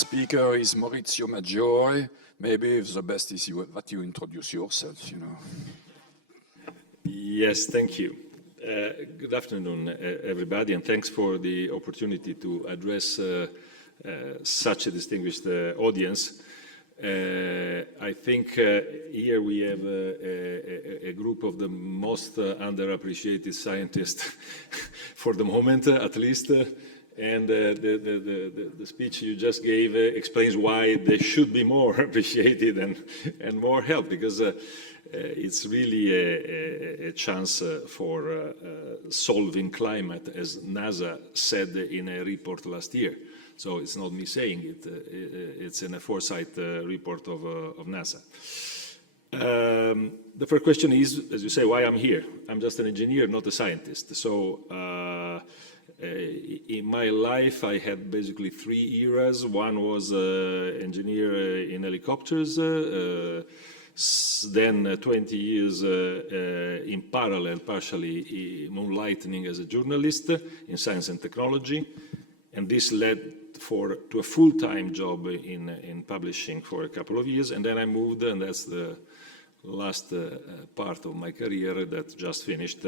speaker is Maurizio Maggiore. Maybe the best is that you introduce yourself, you know. Yes, thank you. Good afternoon, everybody, and thanks for the opportunity to address such a distinguished audience. I think here we have a group of the most underappreciated scientists for the moment, at least. And the speech you just gave explains why they should be more appreciated and more help, because it's really a chance for solving climate, as NASA said in a report last year. So it's not me saying it, it's in a foresight report of NASA. The first question is, as you say, why I'm here. I'm just an engineer, not a scientist. So in my life, I had basically 3 eras. One was engineer in helicopters, then 20 years in parallel, partially moonlighting as a journalist in science and technology. And this led to a full-time job in publishing for a couple of years. And then I moved, and that's the last part of my career that just finished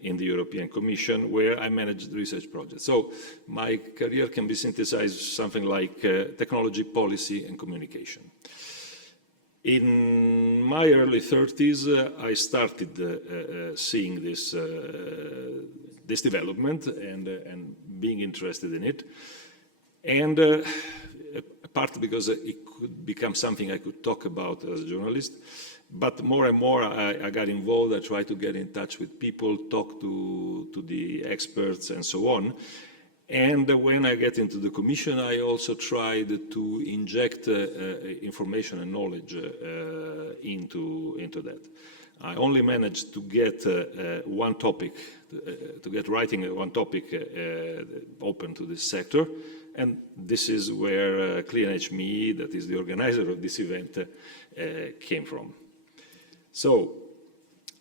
in the European Commission, where I managed research projects. So my career can be synthesized something like technology, policy, and communication. In my early 30s, I started seeing this development and being interested in it. And partly because it could become something I could talk about as a journalist, but more and more I got involved. I tried to get in touch with people, talk to the experts and so on. And when I get into the Commission, I also tried to inject information and knowledge into that. I only managed to get one topic, to get writing one topic open to this sector. And this is where CleanHME, that is the organizer of this event, came from. So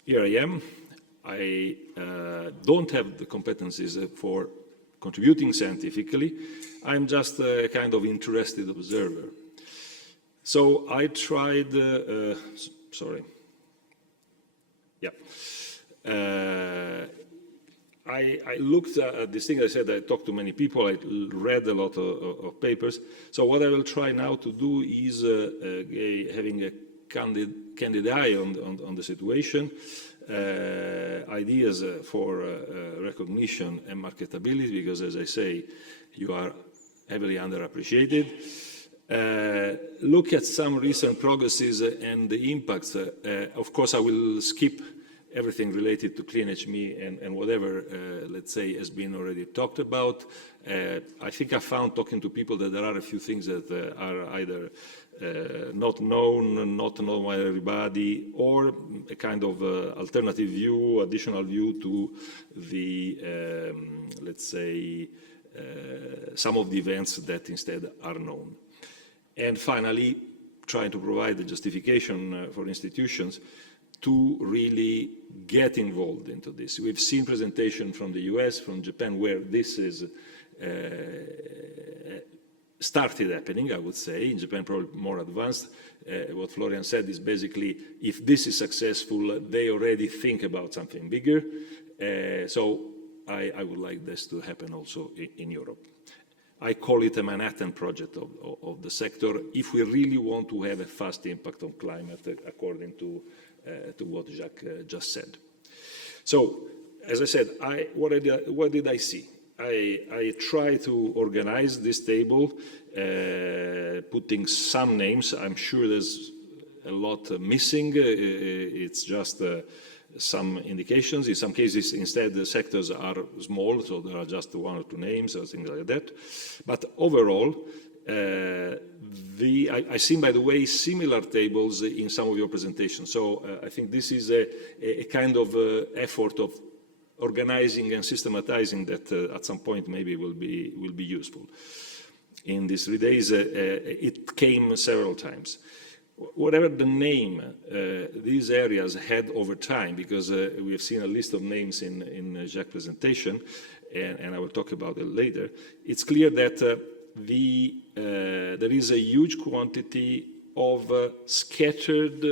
here I am. I don't have the competencies for contributing scientifically. I'm just a kind of interested observer. So I tried, I looked at this thing. I said I talked to many people. I read a lot of papers. So what I will try now to do is having a candid eye on the situation, ideas for recognition and marketability, because, as I say, you are heavily underappreciated. Look at some recent progresses and the impacts. Of course, I will skip everything related to CleanHME and whatever, let's say, has been already talked about. I think I found, talking to people, that there are a few things that are either not known by everybody, or a kind of alternative view, additional view to the, let's say, some of the events that instead are known. And finally, trying to provide the justification for institutions to really get involved into this. We've seen presentation from the US, from Japan, where this is started happening, I would say. In Japan, probably more advanced. What Florian said is basically, if this is successful, they already think about something bigger. So I would like this to happen also in Europe. I call it a Manhattan project of the sector, if we really want to have a fast impact on climate, according to what Jacques just said. So, as I said, what did I see? I try to organize this table, putting some names. I'm sure there's a lot missing. It's just some indications. In some cases, instead, the sectors are small, so there are just 1 or 2 names or things like that. But overall, I've seen, by the way, similar tables in some of your presentations. So I think this is a kind of effort of organizing and systematizing that at some point maybe will be useful. In these 3 days, it came several times. Whatever the name these areas had over time, because we have seen a list of names in Jacques' presentation, and I will talk about it later, it's clear that there is a huge quantity of scattered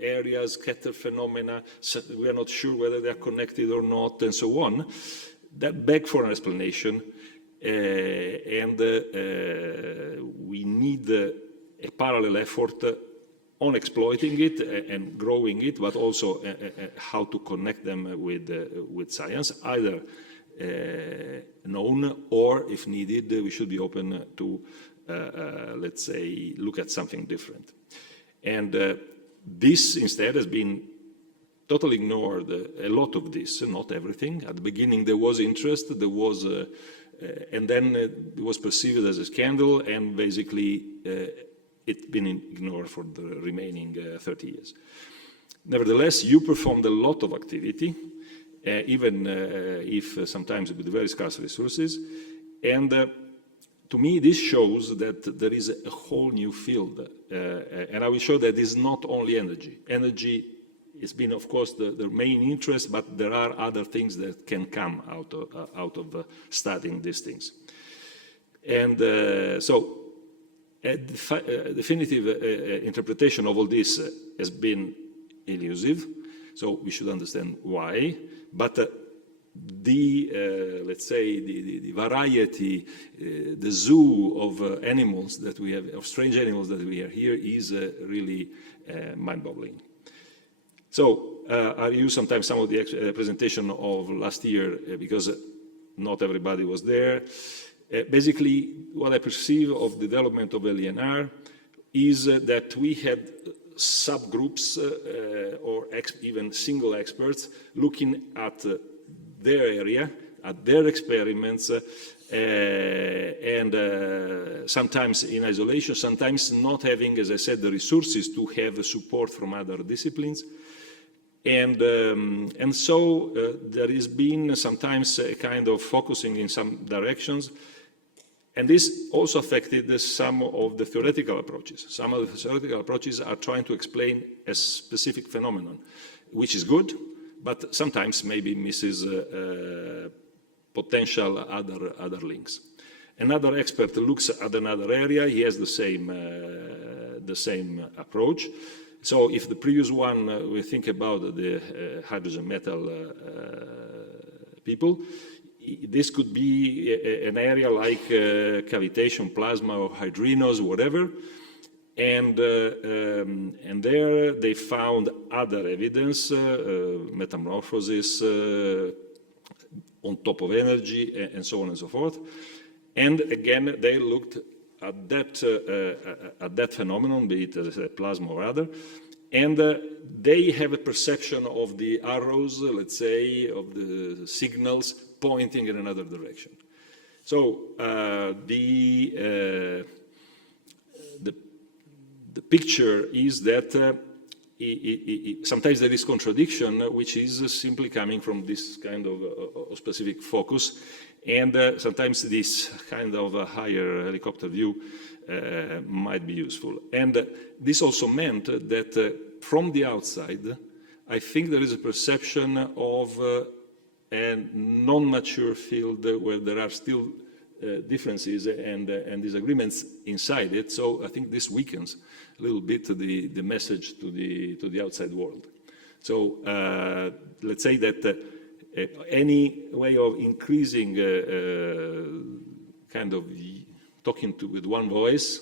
areas, scattered phenomena. So we are not sure whether they are connected or not, and so on. That beg for an explanation, and we need a parallel effort on exploiting it and growing it, but also how to connect them with science, either known or, if needed, we should be open to, let's say, look at something different. And this instead has been totally ignored, a lot of this, not everything. At the beginning there was interest, there was, and then it was perceived as a scandal, and basically it's been ignored for the remaining 30 years. Nevertheless, you performed a lot of activity, even if sometimes with very scarce resources, and to me this shows that there is a whole new field, and I will show that it's not only energy. Energy has been, of course, the main interest, but there are other things that can come out of studying these things. And so a definitive interpretation of all this has been elusive, so we should understand why. But let's say, the variety, the zoo of animals that we have, of strange animals that we have here, is really mind-boggling. So I use sometimes some of the presentation of last year because not everybody was there. Basically, what I perceive of the development of LNR is that we had subgroups or even single experts looking at their area, at their experiments, and sometimes in isolation, sometimes not having, as I said, the resources to have support from other disciplines. And so there has been sometimes a kind of focusing in some directions, and this also affected some of the theoretical approaches. Some of the theoretical approaches are trying to explain a specific phenomenon, which is good, but sometimes maybe misses potential other links. Another expert looks at another area. He has the same approach. So if the previous one, we think about the hydrogen metal people, this could be an area like cavitation, plasma, or hydrinos, whatever. And there they found other evidence, metamorphosis on top of energy, and so on and so forth. And again, they looked at that phenomenon, be it as a plasma or other, and they have a perception of the arrows, let's say, of the signals pointing in another direction. So the picture is that sometimes there is contradiction, which is simply coming from this kind of specific focus, and sometimes this kind of a higher helicopter view might be useful. And this also meant that from the outside, I think there is a perception of a non-mature field where there are still differences and disagreements inside it. So I think this weakens a little bit the message to the outside world. So let's say that any way of increasing kind of talking with one voice,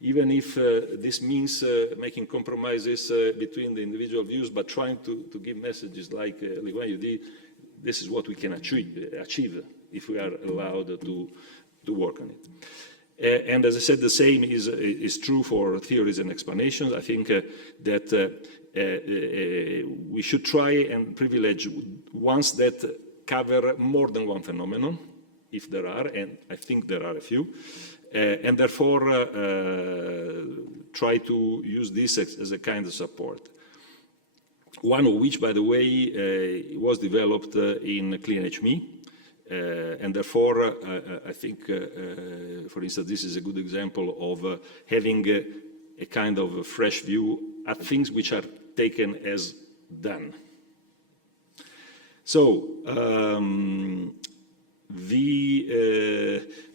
even if this means making compromises between the individual views, but trying to give messages like when you did, this is what we can achieve if we are allowed to work on it. And as I said, the same is true for theories and explanations. I think that we should try and privilege ones that cover more than one phenomenon, if there are, and I think there are a few, and therefore try to use this as a kind of support. One of which, by the way, was developed in CleanHME, and therefore I think, for instance, this is a good example of having a kind of a fresh view at things which are taken as done. So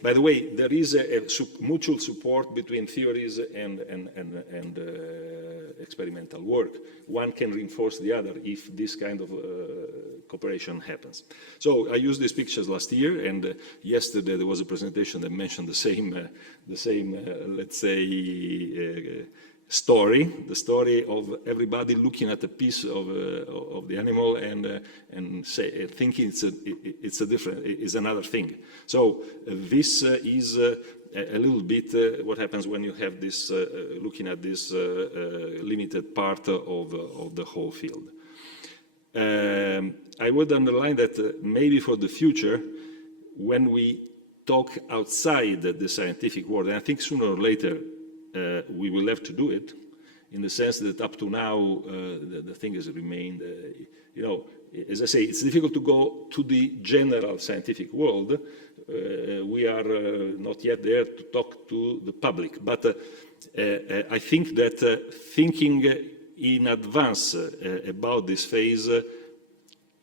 by the way, there is a mutual support between theories and experimental work. One can reinforce the other if this kind of cooperation happens. So I used these pictures last year, and yesterday there was a presentation that mentioned the same let's say, the story of everybody looking at a piece of the animal and thinking it's another thing. So this is a little bit what happens when you have this looking at this limited part of the whole field. I would underline that maybe for the future, when we talk outside the scientific world, and I think sooner or later we will have to do it, in the sense that up to now the thing has remained, you know, as I say, it's difficult to go to the general scientific world. We are not yet there to talk to the public, but I think that thinking in advance about this phase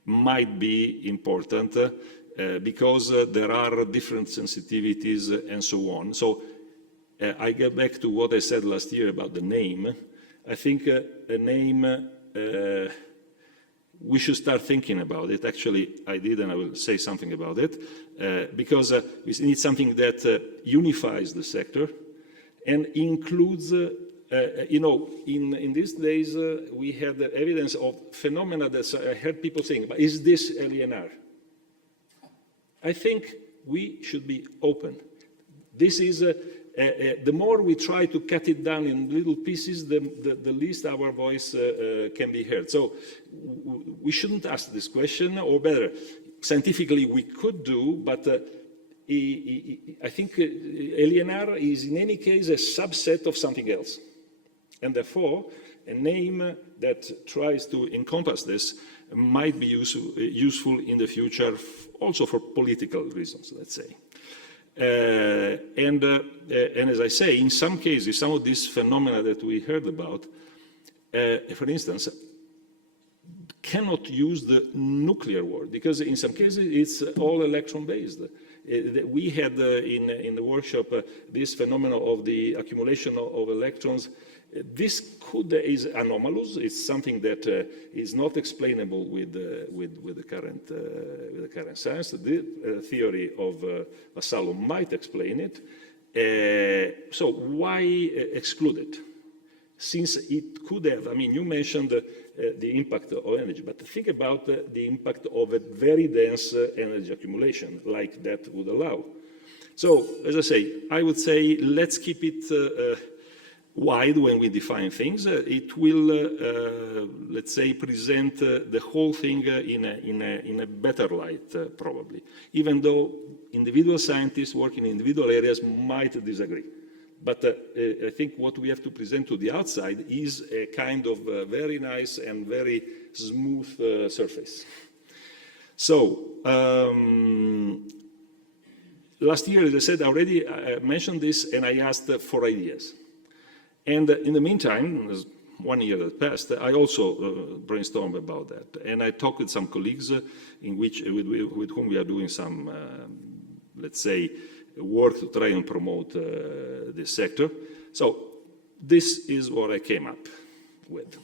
might be important because there are different sensitivities and so on. So I get back to what I said last year about the name. I think a name, we should start thinking about it. Actually, I did, and I will say something about it, because we need something that unifies the sector and includes, you know, in these days, we have the evidence of phenomena that I heard people saying, but is this LNR? I think we should be open. This is the more we try to cut it down in little pieces, the least our voice can be heard. So we shouldn't ask this question, or better, scientifically we could do, but I think LNR is in any case a subset of something else. And therefore, a name that tries to encompass this might be useful in the future, also for political reasons, let's say. And as I say, in some cases, some of these phenomena that we heard about, for instance, cannot use the nuclear word, because in some cases it's all electron-based. We had in the workshop this phenomenon of the accumulation of electrons. This is anomalous. It's something that is not explainable with the current science. The theory of Vassallo might explain it. So why exclude it? Since it could have, I mean, you mentioned the impact of energy, but think about the impact of a very dense energy accumulation like that would allow. So, as I say, I would say let's keep it wide when we define things. It will, let's say, present the whole thing in a better light, probably, even though individual scientists working in individual areas might disagree. But I think what we have to present to the outside is a kind of very nice and very smooth surface. So, last year, as I said already, I mentioned this and I asked for ideas. And in the meantime, 1 year that passed, I also brainstormed about that. And I talked with some colleagues with whom we are doing some, let's say, work to try and promote this sector. So this is what I came up with.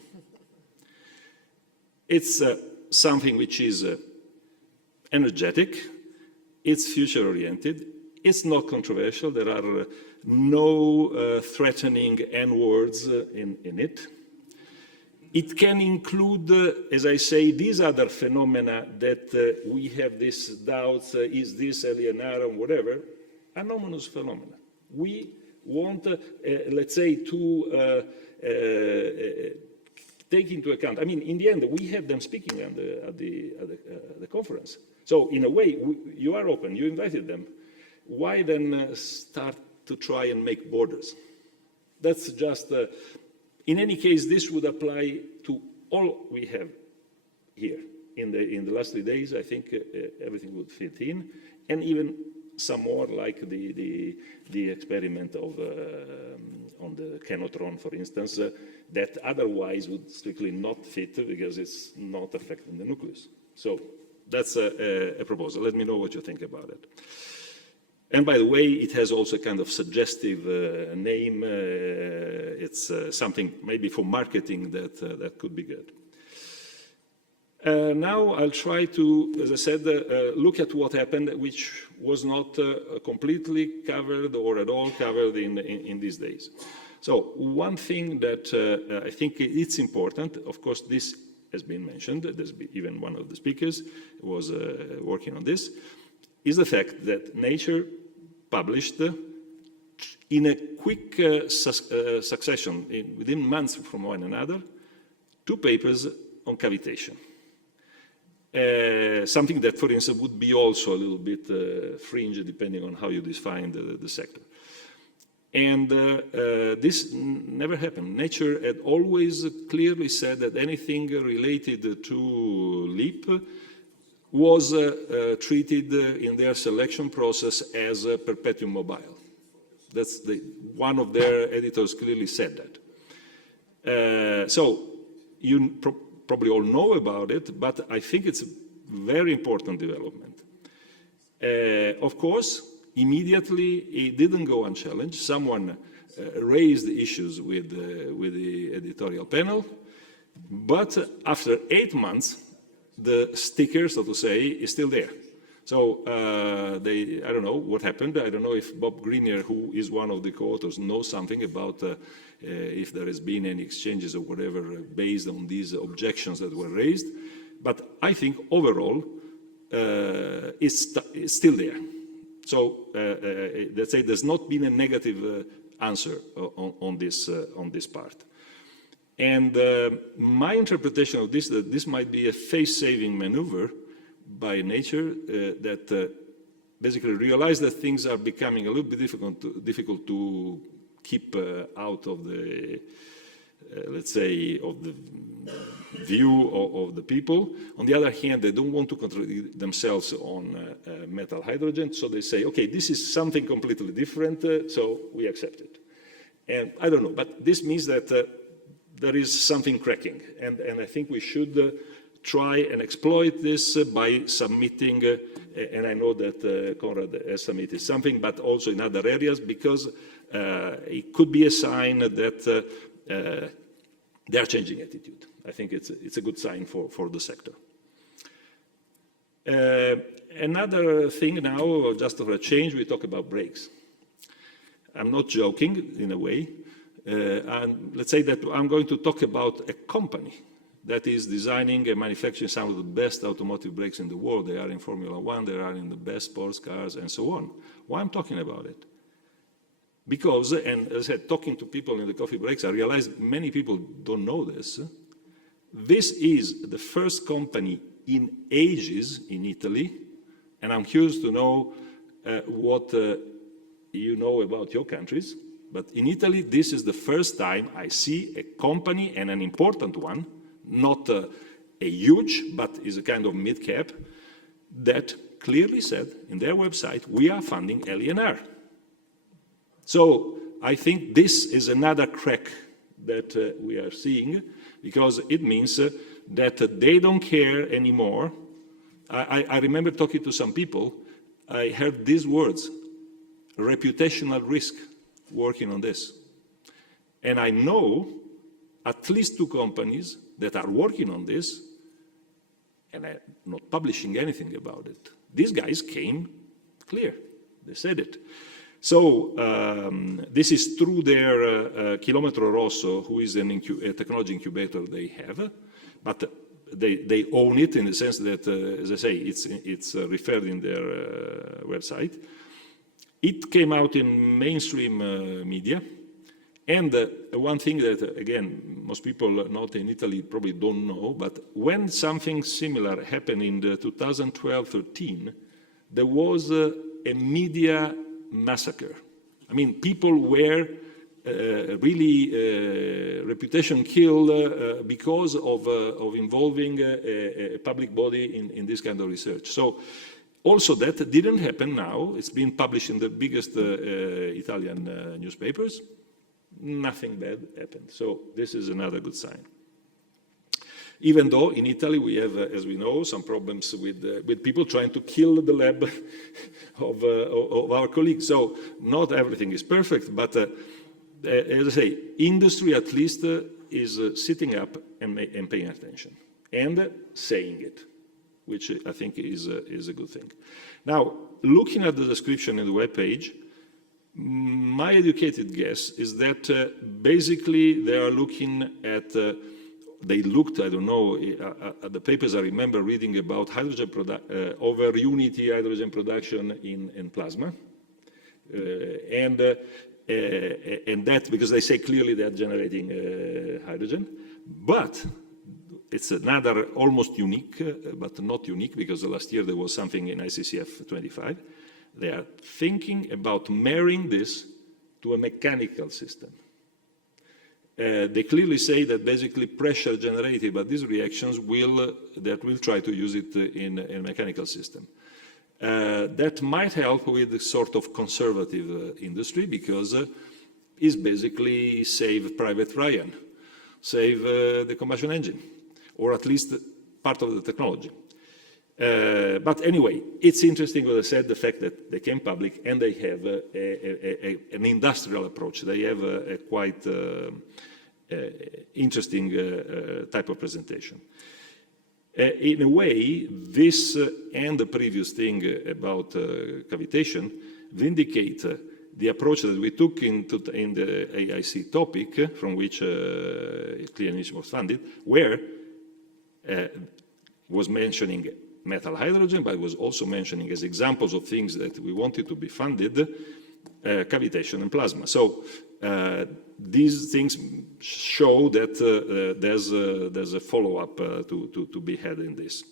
It's something which is energetic, it's future-oriented, it's not controversial, there are no threatening N-words in it. It can include, as I say, these other phenomena that we have these doubts, is this LNR or whatever, anomalous phenomena. We want, let's say, to take into account. I mean, in the end, we had them speaking at the conference. So, in a way, you are open, you invited them. Why then start to try and make borders? That's just, in any case, this would apply to all we have here. In the last 3 days, I think everything would fit in, and even some more like the experiment of on the Kenotron, for instance, that otherwise would strictly not fit because it's not affecting the nucleus. So that's a proposal. Let me know what you think about it. And by the way, it has also a kind of suggestive name. It's something maybe for marketing that could be good. Now I'll try to, as I said, look at what happened, which was not completely covered or at all covered in these days. So one thing that I think it's important, of course, this has been mentioned, there's even one of the speakers was working on this, is the fact that Nature published in a quick succession, within months from one another, 2 papers on cavitation. Something that, for instance, would be also a little bit fringe depending on how you define the sector. And this never happened. Nature had always clearly said that anything related to LEAP was treated in their selection process as a perpetuum mobile. That's one of their editors clearly said that. So you probably all know about it, but I think it's a very important development. Of course, immediately it didn't go unchallenged. Someone raised issues with the editorial panel, but after 8 months, the sticker, so to say, is still there. So I don't know what happened. I don't know if Bob Greenyer, who is one of the co-authors, knows something about if there has been any exchanges or whatever based on these objections that were raised. But I think overall, it's still there. So let's say there's not been a negative answer on this part. And my interpretation of this, that this might be a face-saving maneuver by Nature that basically realize that things are becoming a little bit difficult to keep out of the, let's say, of the view of the people. On the other hand, they don't want to contradict themselves on metal hydrogen, so they say, okay, this is something completely different, so we accept it. And I don't know, but this means that there is something cracking, and I think we should try and exploit this by submitting, and I know that Conrad has submitted something, but also in other areas, because it could be a sign that they are changing attitude. I think it's a good sign for the sector. Another thing now, just for a change, we talk about brakes. I'm not joking, in a way. And let's say that I'm going to talk about a company that is designing and manufacturing some of the best automotive brakes in the world. They are in Formula One, they are in the best sports cars, and so on. Why I'm talking about it? Because, and as I said, talking to people in the coffee breaks, I realized many people don't know this. This is the first company in ages in Italy, and I'm curious to know what you know about your countries. But in Italy, this is the first time I see a company, and an important one, not a huge, but is a kind of mid-cap, that clearly said in their website, we are funding LNR. So I think this is another crack that we are seeing, because it means that they don't care anymore. I remember talking to some people, I heard these words, reputational risk, working on this. And I know at least 2 companies that are working on this, and I'm not publishing anything about it. These guys came clear, they said it. So this is through their Chilometro Rosso, who is a technology incubator they have, but they own it in the sense that, as I say, it's referred in their website. It came out in mainstream media, and one thing that, again, most people not in Italy probably don't know, but when something similar happened in the 2012-13, there was a media massacre. I mean, people were really reputation killed because of involving a public body in this kind of research. So also that didn't happen now. It's been published in the biggest Italian newspapers. Nothing bad happened. So this is another good sign. Even though in Italy we have, as we know, some problems with people trying to kill the lab of our colleagues. So not everything is perfect, but as I say, industry at least is sitting up and paying attention and saying it, which I think is a good thing. Now, looking at the description in the web page, my educated guess is that basically they are looking at, they looked, I don't know, at the papers I remember reading about hydrogen over unity hydrogen production in plasma. And that, because they say clearly they're generating hydrogen, but it's another almost unique, but not unique, because last year there was something in ICCF 25. They are thinking about marrying this to a mechanical system. They clearly say that basically pressure generated by these reactions will try to use it in a mechanical system. That might help with the sort of conservative industry, because it's basically save Private Ryan, save the combustion engine, or at least part of the technology. But anyway, it's interesting, as I said, the fact that they came public and they have an industrial approach. They have a quite interesting type of presentation. In a way, this and the previous thing about cavitation vindicate the approach that we took in the AIC topic, from which Clean Energy was funded, where was mentioning metal hydrogen, but was also mentioning as examples of things that we wanted to be funded, cavitation and plasma. So these things show that there's a follow-up to be had in this.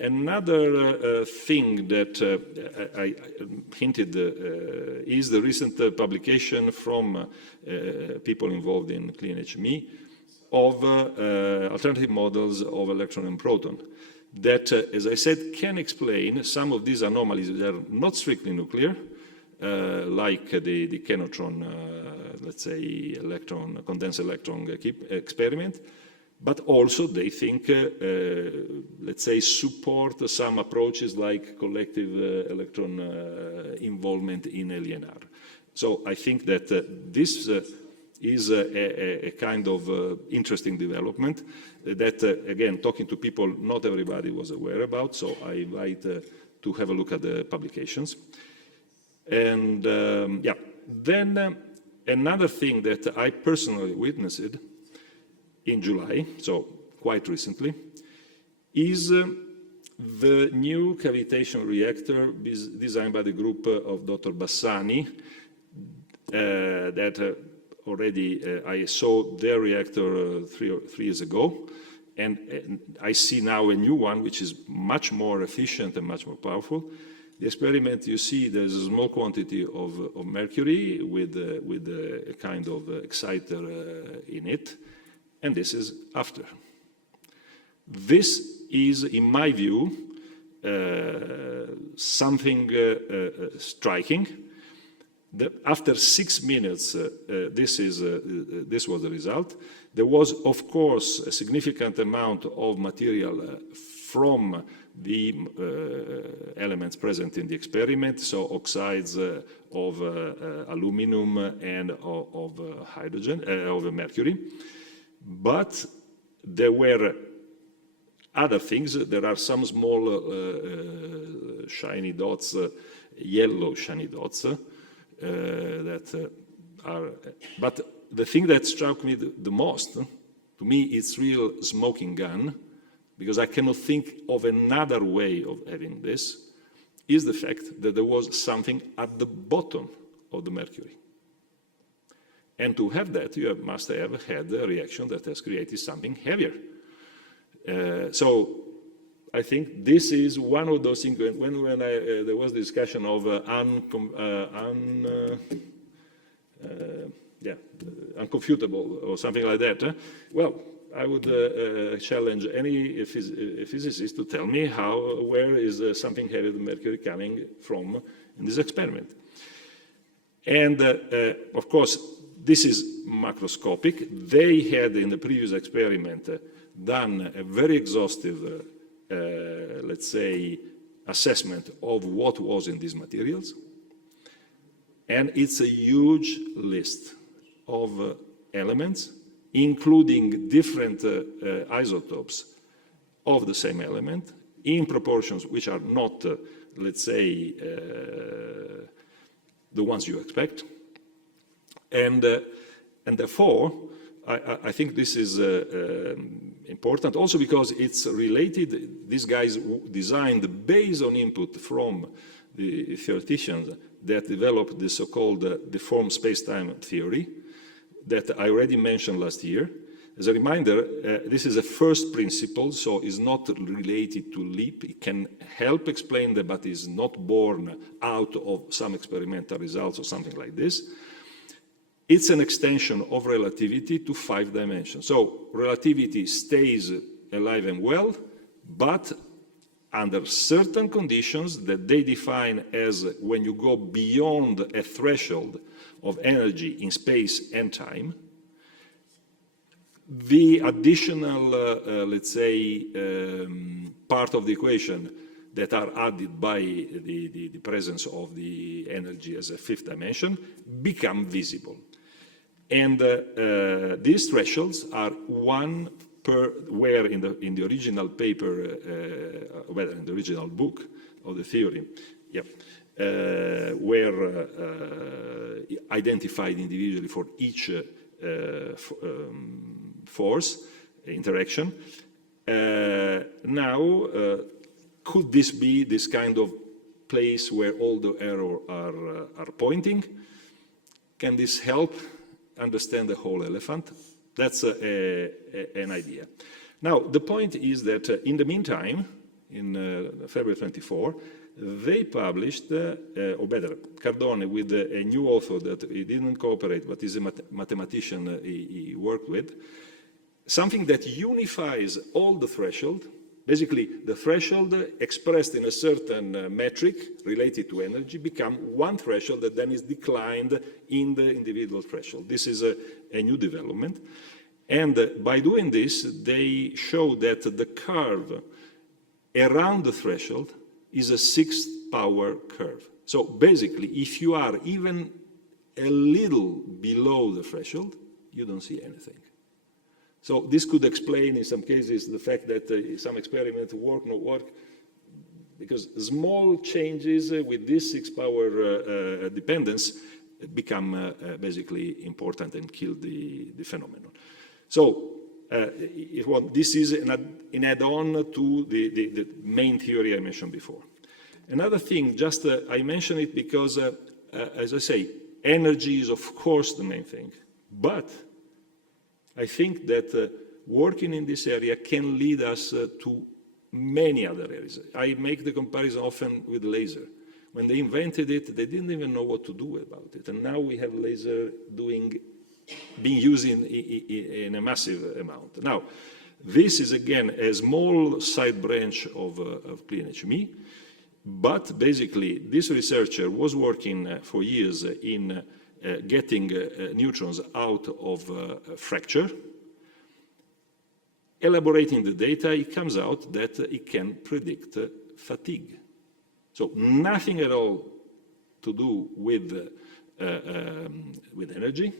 Another thing that I hinted is the recent publication from people involved in Clean HME of alternative models of electron and proton that, as I said, can explain some of these anomalies that are not strictly nuclear, like the Kenotron, let's say, condensed electron experiment, but also they think, let's say, support some approaches like collective electron involvement in LNR. So I think that this is a kind of interesting development that, again, talking to people, not everybody was aware about, so I invite to have a look at the publications. And yeah, then another thing that I personally witnessed in July, so quite recently, is the new cavitation reactor designed by the group of Dr. Bassani, that already I saw their reactor 3 years ago, and I see now a new one which is much more efficient and much more powerful. The experiment, you see, there's a small quantity of mercury with a kind of exciter in it, and this is after. This is, in my view, something striking. After 6 minutes, this was the result. There was, of course, a significant amount of material from the elements present in the experiment, so oxides of aluminum and of hydrogen, of mercury. But there were other things. There are some small shiny dots, yellow shiny dots, that are, but the thing that struck me the most, to me, it's real smoking gun, because I cannot think of another way of having this, is the fact that there was something at the bottom of the mercury. And to have that, you must have had a reaction that has created something heavier. So I think this is one of those things. When there was discussion of unconfutable or something like that, well, I would challenge any physicist to tell me where is something heavy, the mercury, coming from in this experiment. And of course, this is macroscopic. They had, in the previous experiment, done a very exhaustive, let's say, assessment of what was in these materials. And it's a huge list of elements, including different isotopes of the same element, in proportions which are not, let's say, the ones you expect. And therefore, I think this is important also because it's related. These guys designed based on input from the theoreticians that developed the so-called deformed space-time theory that I already mentioned last year. As a reminder, this is a first principle, so it's not related to LEAP. It can help explain that, but is not born out of some experimental results or something like this. It's an extension of relativity to 5 dimensions. So relativity stays alive and well, but under certain conditions that they define as when you go beyond a threshold of energy in space and time, the additional, let's say, part of the equation that are added by the presence of the energy as a 5th dimension become visible. And these thresholds are one per, where in the original paper, well, in the original book of the theory, were identified individually for each force interaction. Now, could this be this kind of place where all the errors are pointing? Can this help understand the whole elephant? That's an idea. Now, the point is that in the meantime, in February 24, they published, or better, Cardone with a new author that he didn't cooperate, but is a mathematician he worked with, something that unifies all the threshold, basically the threshold expressed in a certain metric related to energy become one threshold that then is declined in the individual threshold. This is a new development. And by doing this, they show that the curve around the threshold is a 6th power curve. So basically, if you are even a little below the threshold, you don't see anything. So this could explain in some cases the fact that some experiments work, not work, because small changes with this 6th power dependence become basically important and kill the phenomenon. So this is an add-on to the main theory I mentioned before. Another thing, just I mention it because, as I say, energy is of course the main thing, but I think that working in this area can lead us to many other areas. I make the comparison often with laser. When they invented it, they didn't even know what to do about it, and now we have laser being used in a massive amount. Now, this is again a small side branch of clean HME, but basically this researcher was working for years in getting neutrons out of fracture. Elaborating the data, it comes out that it can predict fatigue. So nothing at all to do with energy.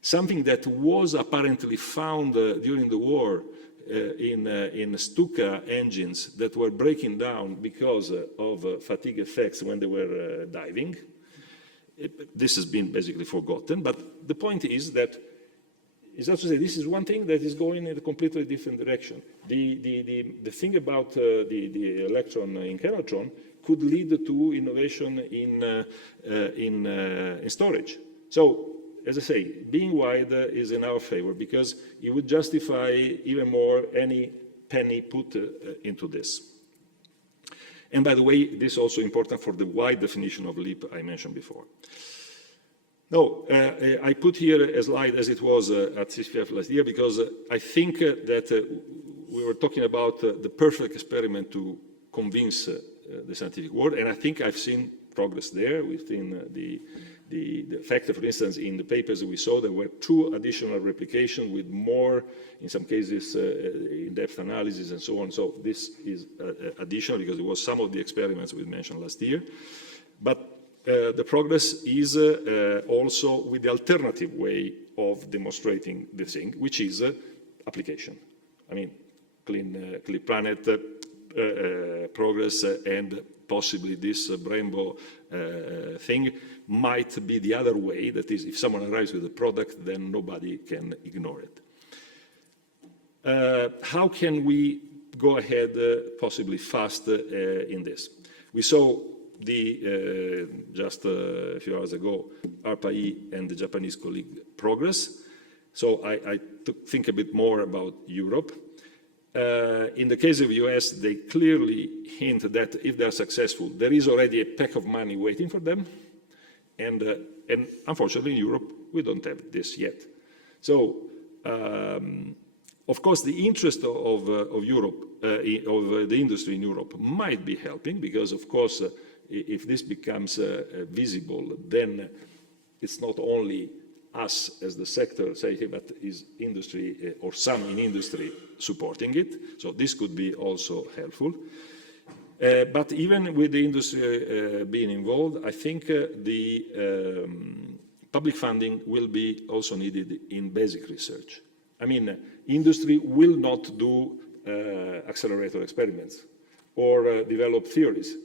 Something that was apparently found during the war in Stuka engines that were breaking down because of fatigue effects when they were diving. This has been basically forgotten, but the point is that, is that to say, this is one thing that is going in a completely different direction. The thing about the electron incanotron could lead to innovation in storage. So, as I say, being wide is in our favor because it would justify even more any penny put into this. And by the way, this is also important for the wide definition of LEAP I mentioned before. Now, I put here a slide as it was at CCPF last year because I think that we were talking about the perfect experiment to convince the scientific world, and I think I've seen progress there within the fact that, for instance, in the papers we saw there were 2 additional replications with more, in some cases, in-depth analysis and so on. So this is additional because it was some of the experiments we mentioned last year. But the progress is also with the alternative way of demonstrating the thing, which is application. I mean, Clean Planet progress and possibly this Brembo thing might be the other way. That is, if someone arrives with a product, then nobody can ignore it. How can we go ahead possibly fast in this? We saw just a few hours ago, ARPA-E and the Japanese colleague progress. So I think a bit more about Europe. In the case of the US, they clearly hint that if they're successful, there is already a pack of money waiting for them. And unfortunately, in Europe, we don't have this yet. So, of course, the interest of Europe, of the industry in Europe, might be helping because, of course, if this becomes visible, then it's not only us as the sector say, hey, but is industry or some in industry supporting it? So this could be also helpful. But even with the industry being involved, I think the public funding will be also needed in basic research. I mean, industry will not do accelerator experiments or develop theories.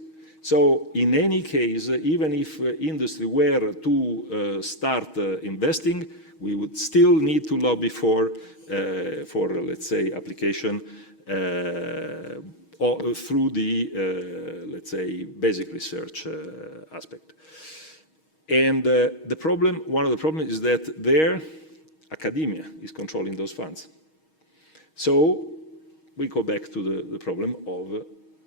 So in any case, even if industry were to start investing, we would still need to lobby for let's say, application or through the, let's say, basic research aspect. And the problem, one of the problems is that there, academia is controlling those funds. So we go back to the problem of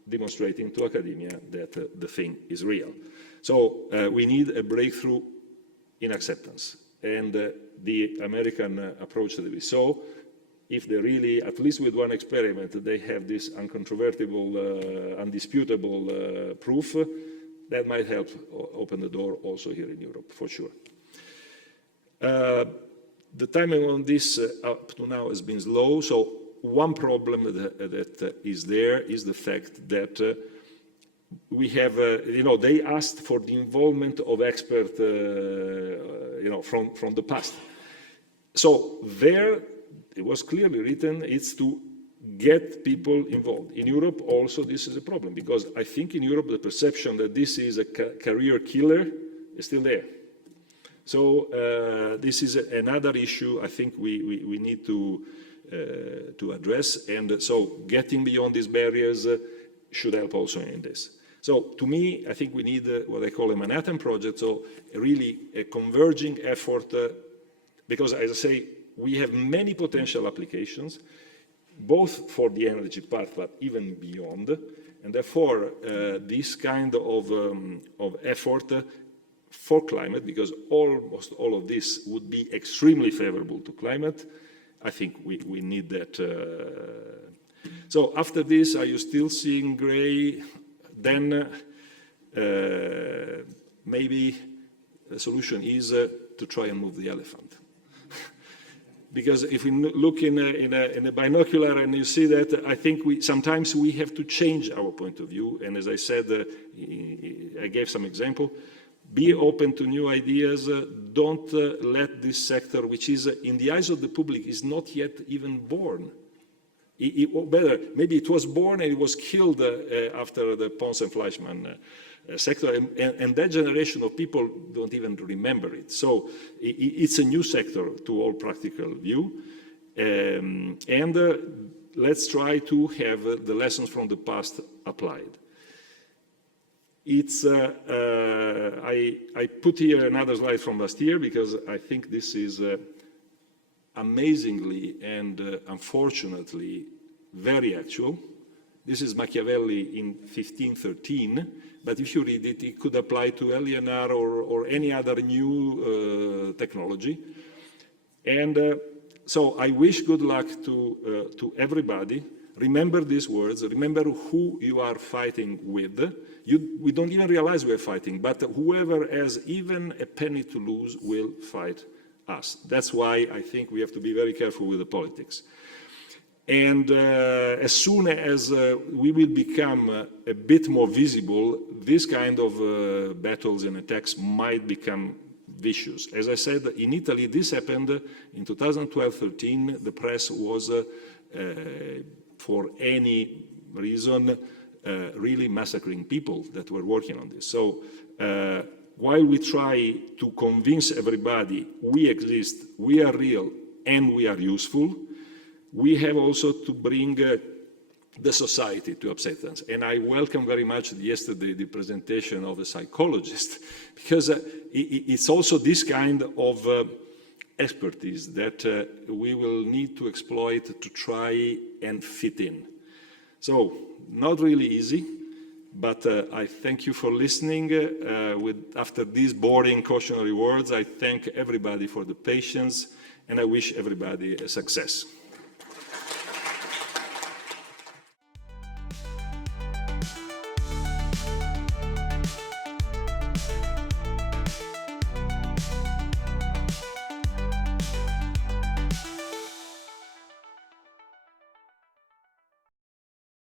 demonstrating to academia that the thing is real. So we need a breakthrough in acceptance. And the American approach that we saw, if they really, at least with one experiment, they have this uncontrovertible, undisputable proof, that might help open the door also here in Europe, for sure. The timing on this up to now has been slow, so one problem that is there is the fact that we have, they asked for the involvement of experts, from the past. So there, it was clearly written, it's to get people involved. In Europe also this is a problem, because I think in Europe the perception that this is a career killer is still there. So this is another issue I think we need to address, and so getting beyond these barriers should help also in this. So to me, I think we need what I call a Manhattan Project, so really a converging effort, because as I say, we have many potential applications, both for the energy part, but even beyond, and therefore this kind of effort for climate, because almost all of this would be extremely favorable to climate, I think we need that. So after this, are you still seeing gray? Then maybe the solution is to try and move the elephant. Because if we look in a binocular and you see that, I think sometimes we have to change our point of view. And as I said, I gave some example. Be open to new ideas. Don't let this sector, which is in the eyes of the public, is not yet even born. Better, maybe it was born and it was killed after the Pons and Fleischmann sector, and that generation of people don't even remember it. So it's a new sector to all practical view, and let's try to have the lessons from the past applied. It's I put here another slide from last year because I think this is amazingly and unfortunately very actual. This is Machiavelli in 1513, but if you read it, it could apply to LNR or any other new technology. And so I wish good luck to everybody. remember these words, remember who you are fighting with. We don't even realize we're fighting, but whoever has even a penny to lose will fight us. That's why I think we have to be very careful with the politics. And as soon as we will become a bit more visible, this kind of battles and attacks might become vicious. As I said, in Italy, this happened in 2012-13. The press was, for any reason, really massacring people that were working on this. So while we try to convince everybody we exist, we are real, and we are useful, we have also to bring the society to acceptance. And I welcome very much yesterday the presentation of a psychologist, because it's also this kind of expertise that we will need to exploit to try and fit in. So, not really easy, but I thank you for listening. After these boring cautionary words, I thank everybody for the patience, and I wish everybody a success.